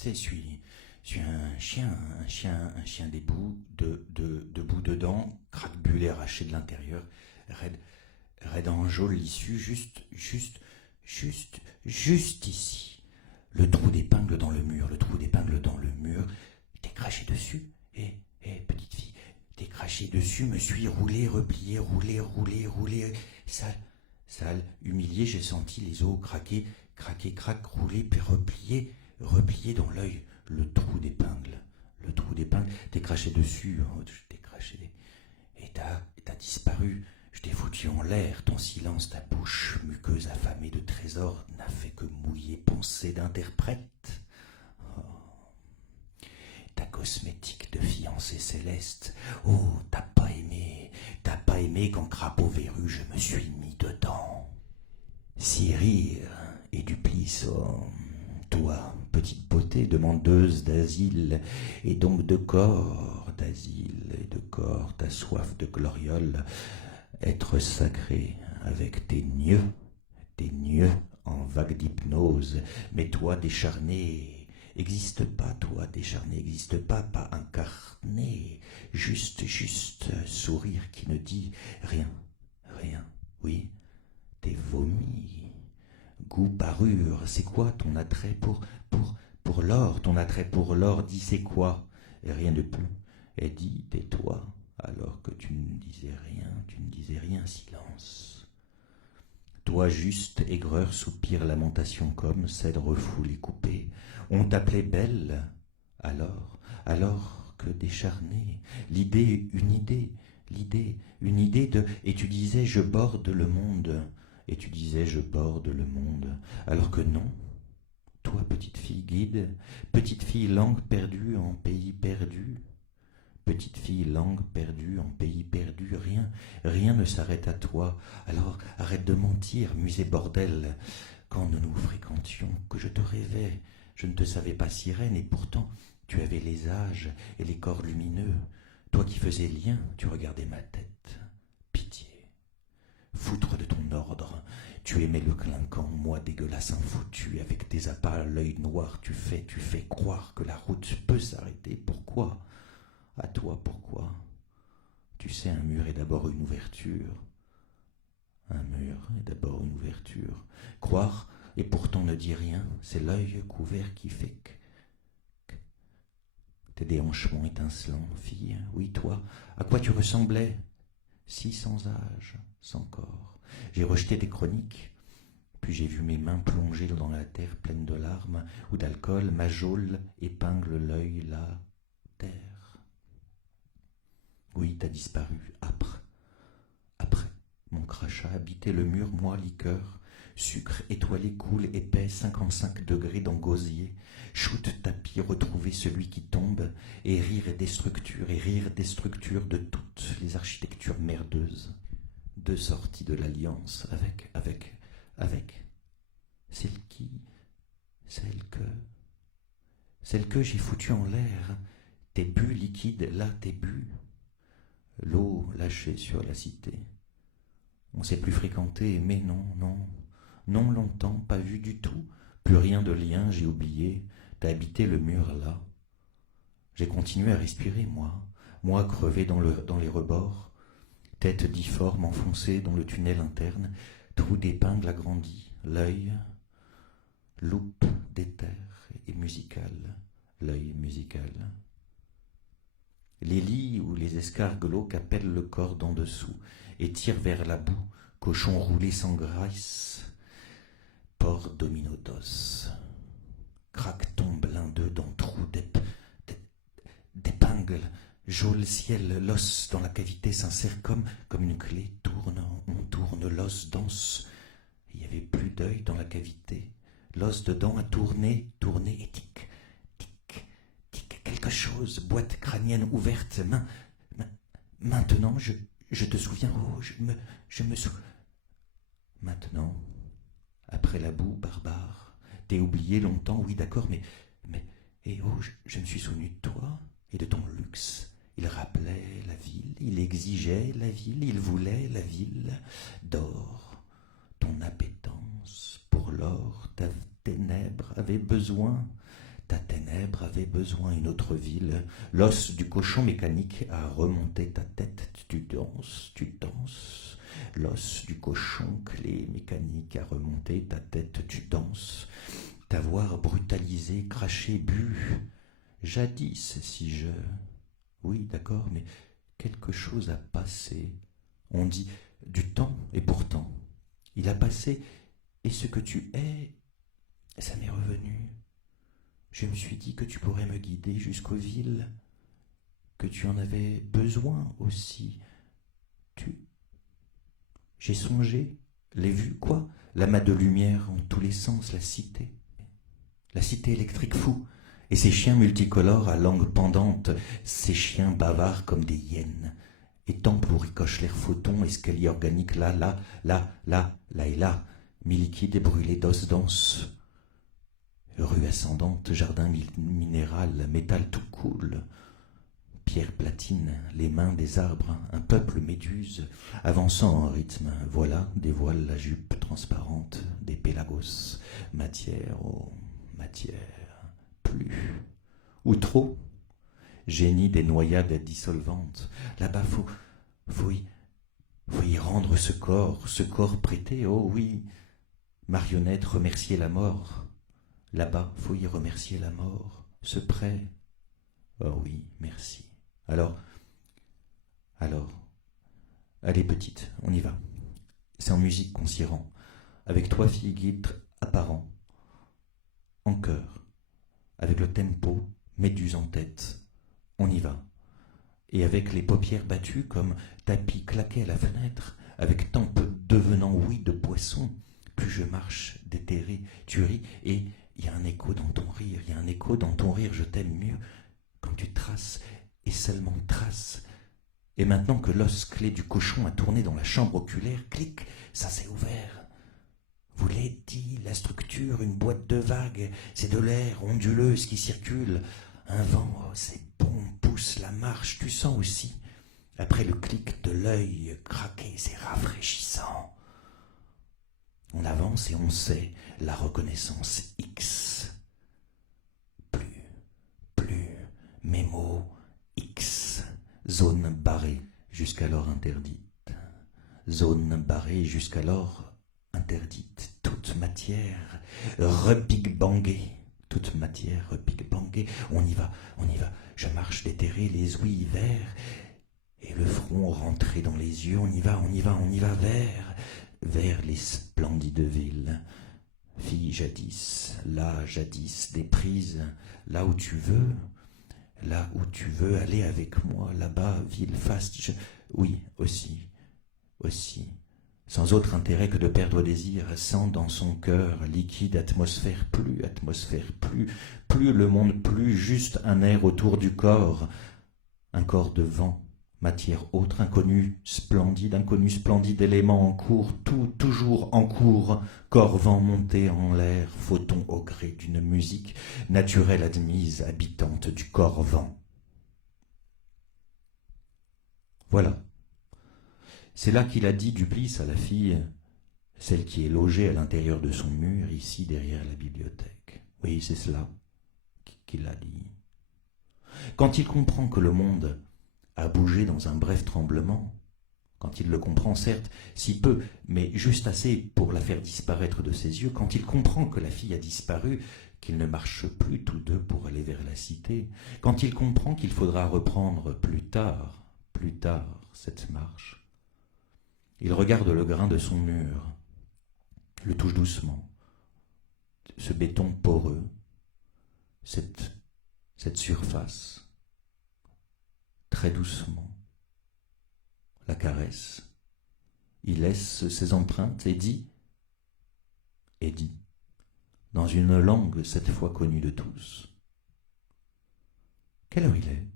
sais, je suis un chien debout dedans, craque-bulle arraché de l'intérieur, raide en geôle l'issue, juste ici. Le trou d'épingle dans le mur, t'es craché dessus, petite fille, t'es craché dessus, me suis roulé, roulé, sale, humilié, j'ai senti les os craquer, craque, rouler, puis replier dans l'œil, le trou d'épingle, t'es craché dessus, t'es craché, et t'as disparu, je t'ai foutu en l'air, ton silence, ta bouche muqueuse affamée de trésors n'a fait que mouiller pensée d'interprète. Oh. Ta cosmétique de fiancée céleste, oh, t'as pas aimé quand crapaud verru je me suis mis dedans. Si rire et duplice, oh, toi, petite beauté, demandeuse d'asile, et donc de corps d'asile et de corps, ta soif de gloriole, être sacré avec tes nieux en vague d'hypnose, mais toi décharné, existe pas, pas incarné, juste, sourire qui ne dit rien, oui, t'es vomi, goût, parure, c'est quoi ton attrait pour l'or, dis c'est quoi, et rien de plus, et dis tais-toi, alors que tu ne disais rien, silence. Toi juste, aigreur, soupir, lamentation comme, cèdre foule et coupée, on t'appelait belle, alors que décharnée, une idée de, et tu disais je borde le monde, alors que non, toi petite fille guide, petite fille langue perdue en pays perdu, petite fille langue perdue en pays perdu, rien ne s'arrête à toi, alors arrête de mentir, musée bordel, quand nous nous fréquentions, que je te rêvais, je ne te savais pas sirène, et pourtant tu avais les âges et les corps lumineux, toi qui faisais lien, tu regardais ma tête, pitié, foutre de ton ordre, tu aimais le clinquant, moi dégueulasse infoutu, avec tes appâts, l'œil noir, tu fais croire que la route peut s'arrêter, pourquoi ? À toi, pourquoi ? Tu sais, un mur est d'abord une ouverture. Croire, et pourtant ne dire rien, c'est l'œil couvert qui fait que... Tes déhanchements étincelants, fille, oui, toi, à quoi tu ressemblais ? Si sans âge, sans corps. J'ai rejeté tes chroniques, puis j'ai vu mes mains plongées dans la terre pleine de larmes ou d'alcool, ma geôle épingle l'œil, la terre. Oui, t'as disparu, âpre. Après, mon crachat habitait le mur, moi, liqueur, sucre étoilé, coule, épais, 55 degrés dans gosier, shoot, tapis, retrouver celui qui tombe, et rire des structures de toutes les architectures merdeuses. Deux sorties de l'alliance, avec, celle que j'ai foutue en l'air, tes bulles liquides, là, tes bulles. L'eau lâchée sur la cité. On s'est plus fréquenté, mais non longtemps, pas vu du tout, plus rien de lien, j'ai oublié, t'as habité le mur là. J'ai continué à respirer, moi crevé dans les rebords, tête difforme enfoncée dans le tunnel interne, trou d'épingle agrandi, l'œil, loupe d'éther et musical, l'œil musical. Les lits ou les escargots qu'appelle le corps d'en dessous et tirent vers la boue, cochon roulé sans graisse, porc domino d'os. Craque tombe l'un d'eux dans trou d'épingle, geôle ciel, l'os dans la cavité s'insère comme une clé, on tourne, l'os danse. Il n'y avait plus d'œil dans la cavité, l'os dedans a tourné et tic. Quelque chose, boîte crânienne ouverte, maintenant, je te souviens, oh, je me souviens. Maintenant, après la boue barbare, t'es oublié longtemps, oui d'accord, mais, et oh, je me suis souvenu de toi et de ton luxe. Il rappelait la ville, il exigeait la ville, il voulait la ville d'or. Ton appétence pour l'or, ta ténèbre avait besoin Ta ténèbre avait besoin une autre ville. L'os du cochon mécanique a remonté ta tête. Tu danses. L'os du cochon clé mécanique a remonté ta tête. Tu danses. T'avoir brutalisé, craché, bu. Jadis, si je... Oui, d'accord, mais quelque chose a passé. On dit du temps, et pourtant, il a passé, et ce que tu es, ça m'est revenu. Je me suis dit que tu pourrais me guider jusqu'aux villes, que tu en avais besoin aussi. J'ai songé, l'ai vu, quoi? L'amas de lumière en tous les sens, la cité électrique fou, et ces chiens multicolores à langue pendante, ces chiens bavards comme des hyènes, et temples où ricoche l'air photon, escalier organique là et là, mi-liquide et brûlé d'os dense. Rue ascendante, jardin minéral, métal tout coule, pierre platine, les mains des arbres, un peuple méduse, avançant en rythme, voilà, dévoile la jupe transparente des pélagos, matière, oh, matière, plus, ou trop, génie des noyades dissolvantes, là-bas faut y rendre ce corps prêté, oh oui, marionnette, remercier la mort, là-bas, faut y remercier la mort, ce prêt. Oh oui, merci. Alors, allez petite, on y va. C'est en musique qu'on s'y rend, avec 3 filles guides apparents, en chœur, avec le tempo, méduse en tête, on y va. Et avec les paupières battues comme tapis claqués à la fenêtre, avec tempe devenant oui de poisson, plus je marche déterré, tu ris et il y a un écho dans ton rire, il y a un écho dans ton rire, je t'aime mieux quand tu traces et seulement traces. Et maintenant que l'os clé du cochon a tourné dans la chambre oculaire, clic, ça s'est ouvert. Vous l'avez dit, la structure, une boîte de vagues, c'est de l'air onduleuse qui circule. Un vent, oh, c'est bon, pousse la marche, tu sens aussi. Après le clic de l'œil craqué, c'est rafraîchissant. On avance et on sait la reconnaissance X. Plus, mes mots X. Zone barrée, jusqu'alors interdite. Zone barrée, jusqu'alors interdite. Toute matière rebig-bangée. Toute matière rebig-bangée. On y va. Je marche déterré, les ouïes verts et le front rentré dans les yeux. On y va vers les splendides villes. Fille jadis, là jadis, des prises, là où tu veux aller avec moi, là-bas, ville faste, oui, aussi, sans autre intérêt que de perdre désir, sans dans son cœur liquide atmosphère plus le monde, plus juste un air autour du corps, un corps de vent, matière autre, inconnu splendide élément en cours, toujours en cours, corps vent monté en l'air, photon au gré d'une musique naturelle admise, habitante du corps vent. Voilà. C'est là qu'il a dit Duplice à la fille, celle qui est logée à l'intérieur de son mur, ici derrière la bibliothèque. Oui, c'est cela qu'il a dit. Quand il comprend que le monde a bougé dans un bref tremblement, quand il le comprend certes si peu, mais juste assez pour la faire disparaître de ses yeux, quand il comprend que la fille a disparu, qu'ils ne marchent plus tous deux pour aller vers la cité, quand il comprend qu'il faudra reprendre plus tard, cette marche, il regarde le grain de son mur, le touche doucement, ce béton poreux, cette surface, très doucement, la caresse, il laisse ses empreintes et dit, dans une langue cette fois connue de tous. Quelle heure il est ?